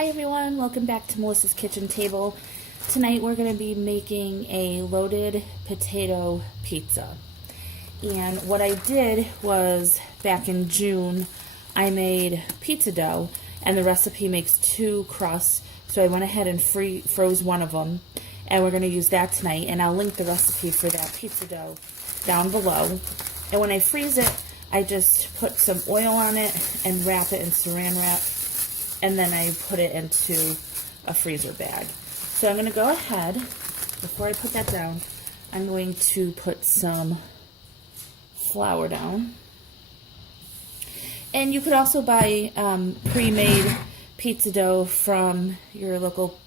Hi everyone, welcome back to Melissa's Kitchen Table. Tonight we're going to be making a loaded potato pizza. And what I did was, back in June, I made pizza dough, and the recipe makes 2 crusts, so I went ahead and froze one of them, and we're going to use that tonight, and I'll link the recipe for that pizza dough down below. And when I freeze it, I just put some oil on it and wrap it in saran wrap, and then I put it into a freezer bag. So I'm going to go ahead, before I put that down, I'm going to put some flour down. And you could also buy pre-made pizza dough from your local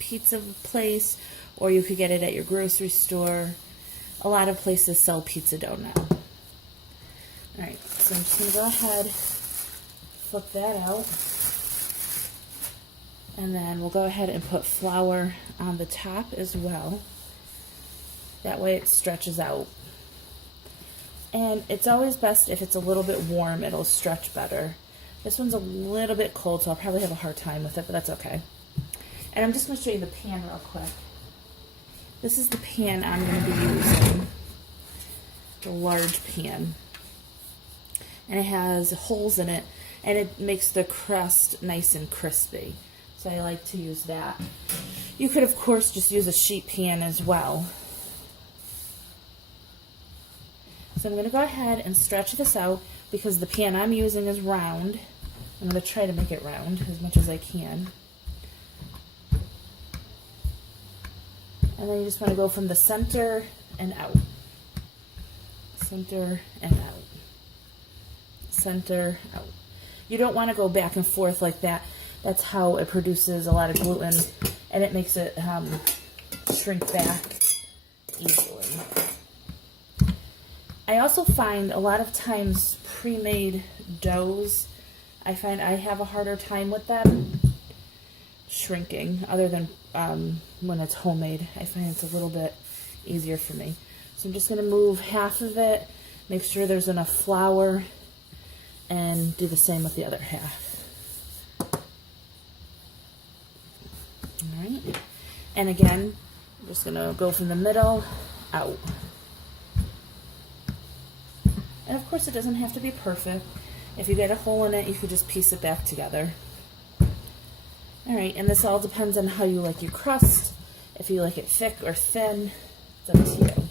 pizza place, or you could get it at your grocery store. A lot of places sell pizza dough now. Alright, so I'm just going to go ahead, flip that out. And then we'll go ahead and put flour on the top as well. That way it stretches out. And it's always best if it's a little bit warm, it'll stretch better. This one's a little bit cold, so I'll probably have a hard time with it, but that's okay. And I'm just going to show you the pan real quick. This is the pan I'm going to be using. The large pan. And it has holes in it, and it makes the crust nice and crispy. So I like to use that. You could, of course, just use a sheet pan as well. So I'm going to go ahead and stretch this out because the pan I'm using is round. I'm going to try to make it round as much as I can. And then you just want to go from the center and out. Center and out. Center, out. You don't want to go back and forth like that. That's how it produces a lot of gluten, and it makes it shrink back easily. I also find a lot of times pre-made doughs, I find I have a harder time with them shrinking, other than when it's homemade. I find it's a little bit easier for me. So I'm just going to move half of it, make sure there's enough flour, and do the same with the other half. Alright, and again, I'm just going to go from the middle out. And of course it doesn't have to be perfect. If you get a hole in it, you could just piece it back together. Alright, and this all depends on how you like your crust. If you like it thick or thin, it's up to you.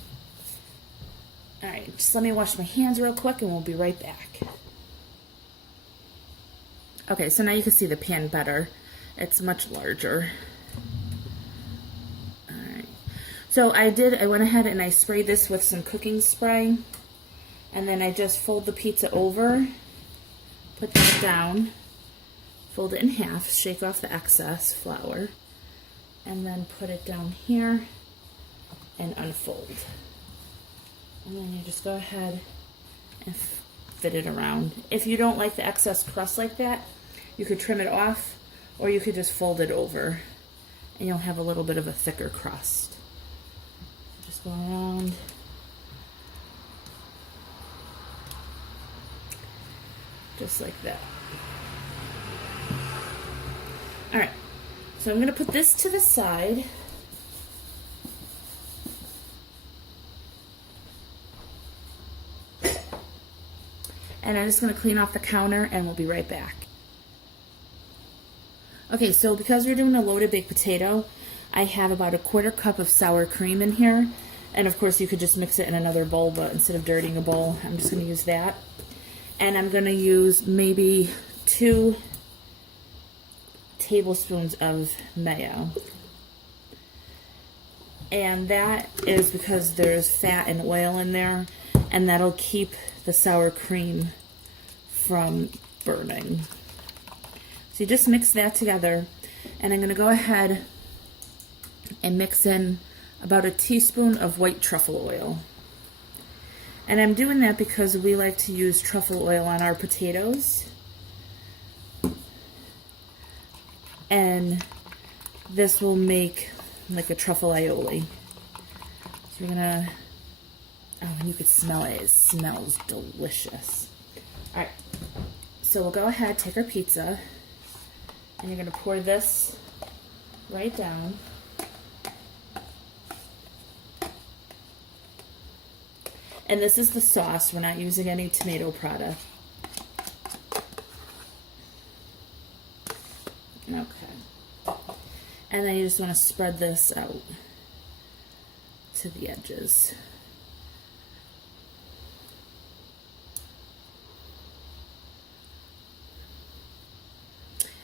Alright, just let me wash my hands real quick and we'll be right back. Okay, so now you can see the pan better. It's much larger. Alright, so I went ahead and I sprayed this with some cooking spray, and then I just fold the pizza over, put this down, fold it in half, shake off the excess flour, and then put it down here and unfold. And then you just go ahead and fit it around. If you don't like the excess crust like that, you could trim it off, or you could just fold it over, and you'll have a little bit of a thicker crust. Just go around. Just like that. Alright, so I'm going to put this to the side. And I'm just going to clean off the counter, and we'll be right back. Okay, so because we're doing a loaded baked potato, I have about 1/4 cup of sour cream in here. And of course you could just mix it in another bowl, but instead of dirtying a bowl, I'm just going to use that. And I'm going to use maybe 2 tablespoons of mayo. And that is because there's fat and oil in there, and that'll keep the sour cream from burning. So you just mix that together, and I'm going to go ahead and mix in about 1 teaspoon of white truffle oil. And I'm doing that because we like to use truffle oil on our potatoes. And this will make like a truffle aioli. So you're gonna, oh, and you could smell it. It smells delicious. Alright, so we'll go ahead, take our pizza, And you're going to pour this right down. And this is the sauce. We're not using any tomato product. Okay. And then you just want to spread this out to the edges.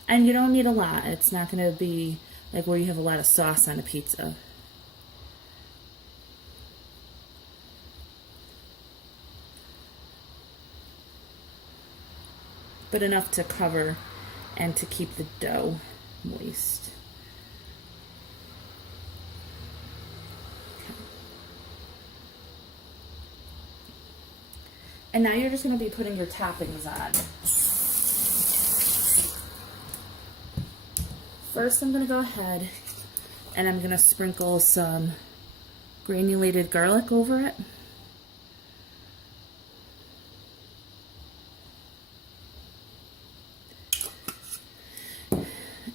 And you don't need a lot. It's not going to be like where you have a lot of sauce on a pizza. But enough to cover and to keep the dough moist. Okay. And now you're just going to be putting your toppings on. First, I'm going to go ahead and I'm going to sprinkle some granulated garlic over it.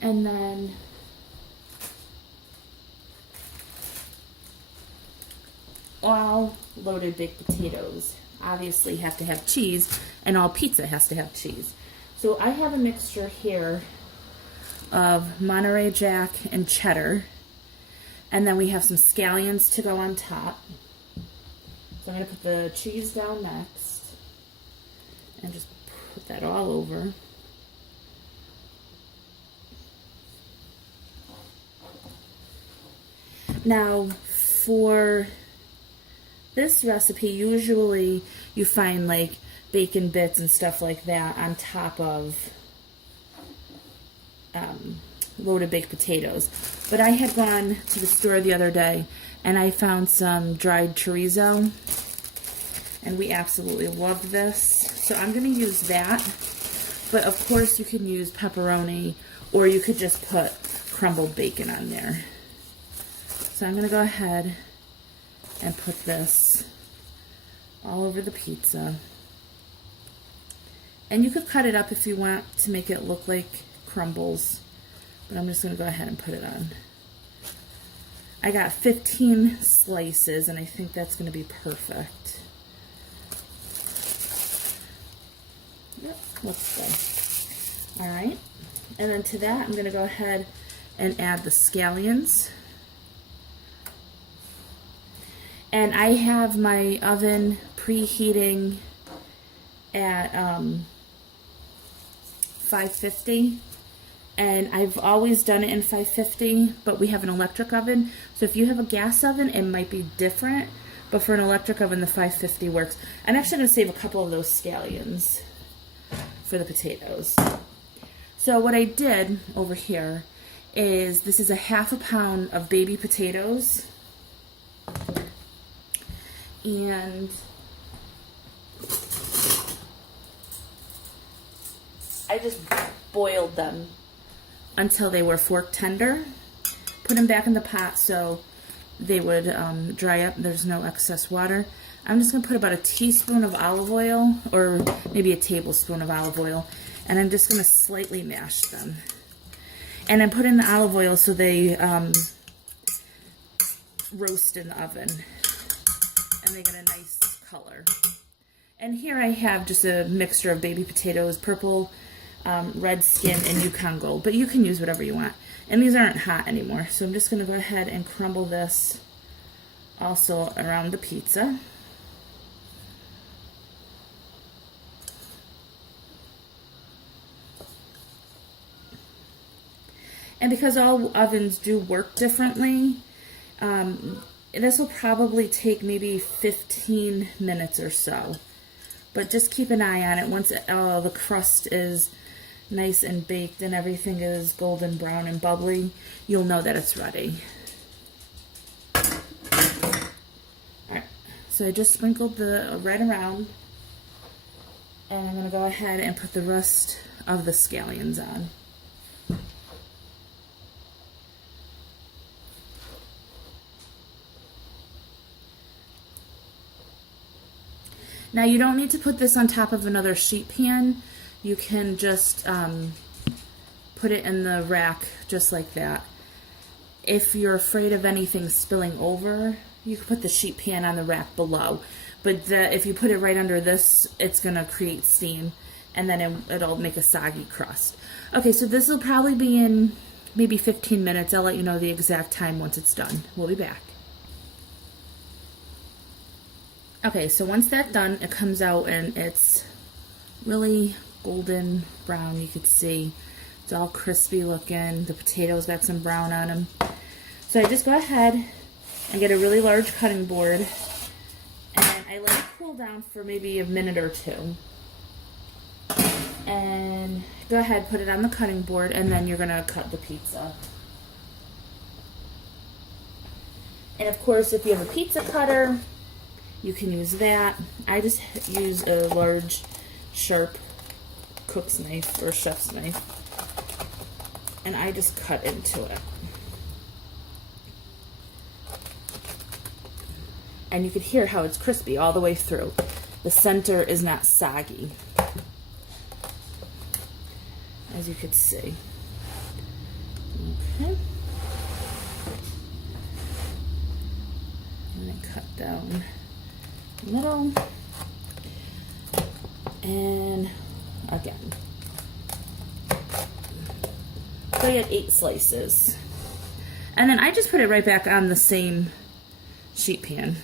And then all loaded baked potatoes obviously have to have cheese, and all pizza has to have cheese. So I have a mixture here of Monterey Jack and cheddar, and then we have some scallions to go on top. So I'm going to put the cheese down next and just put that all over. Now, for this recipe, usually you find like bacon bits and stuff like that on top of loaded baked potatoes. But I had gone to the store the other day and I found some dried chorizo, and we absolutely love this. So I'm going to use that. But of course you can use pepperoni, or you could just put crumbled bacon on there. So I'm going to go ahead and put this all over the pizza. And you could cut it up if you want to make it look like crumbles, but I'm just going to go ahead and put it on. I got 15 slices, and I think that's going to be perfect. Yep, looks good. Alright, and then to that I'm going to go ahead and add the scallions. And I have my oven preheating at 550, and I've always done it in 550, but we have an electric oven, so if you have a gas oven it might be different, but for an electric oven the 550 works. I'm actually going to save a couple of those scallions for the potatoes. So what I did over here is, this is a ½ pound of baby potatoes, and I just boiled them until they were fork tender. Put them back in the pot so they would dry up. There's no excess water. I'm just going to put about a teaspoon of olive oil, or maybe a tablespoon of olive oil, and I'm just going to slightly mash them. And I put in the olive oil so they roast in the oven, and they get a nice color. And here I have just a mixture of baby potatoes, purple, red skin, and Yukon Gold, but you can use whatever you want. And these aren't hot anymore, so I'm just going to go ahead and crumble this also around the pizza. And because all ovens do work differently, this will probably take maybe 15 minutes or so. But just keep an eye on it. Once the crust is nice and baked and everything is golden brown and bubbly, you'll know that it's ready. Alright, so I just sprinkled the red around, and I'm going to go ahead and put the rest of the scallions on. Now you don't need to put this on top of another sheet pan. You can just put it in the rack just like that. If you're afraid of anything spilling over, you can put the sheet pan on the rack below. But if you put it right under this, it's going to create steam, and then it'll make a soggy crust. Okay, so this will probably be in maybe 15 minutes. I'll let you know the exact time once it's done. We'll be back. Okay, so once that's done, it comes out and it's really golden brown. You could see it's all crispy looking. The potatoes got some brown on them. So I just go ahead and get a really large cutting board, and I let it cool down for maybe a minute or two. And go ahead, put it on the cutting board, and then you're gonna cut the pizza. And of course, if you have a pizza cutter, you can use that. I just use a large, sharp cook's knife or chef's knife, and I just cut into it. And you can hear how it's crispy all the way through. The center is not soggy, as you could see. Okay. And then cut down the middle. And again. So I get 8 slices. And then I just put it right back on the same sheet pan.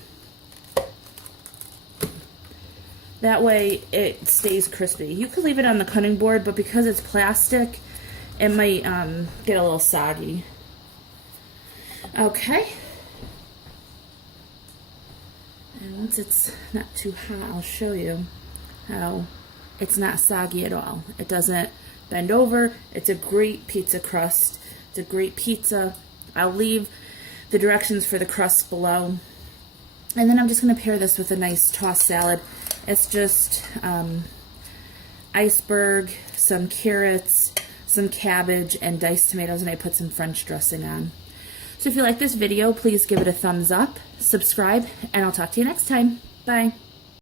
That way it stays crispy. You could leave it on the cutting board, but because it's plastic, it might get a little soggy. Okay. And once it's not too hot, I'll show you how it's not soggy at all. It doesn't bend over. It's a great pizza crust. It's a great pizza. I'll leave the directions for the crust below. And then I'm just going to pair this with a nice tossed salad. It's just iceberg, some carrots, some cabbage, and diced tomatoes, and I put some French dressing on. So if you like this video, please give it a thumbs up, subscribe, and I'll talk to you next time. Bye.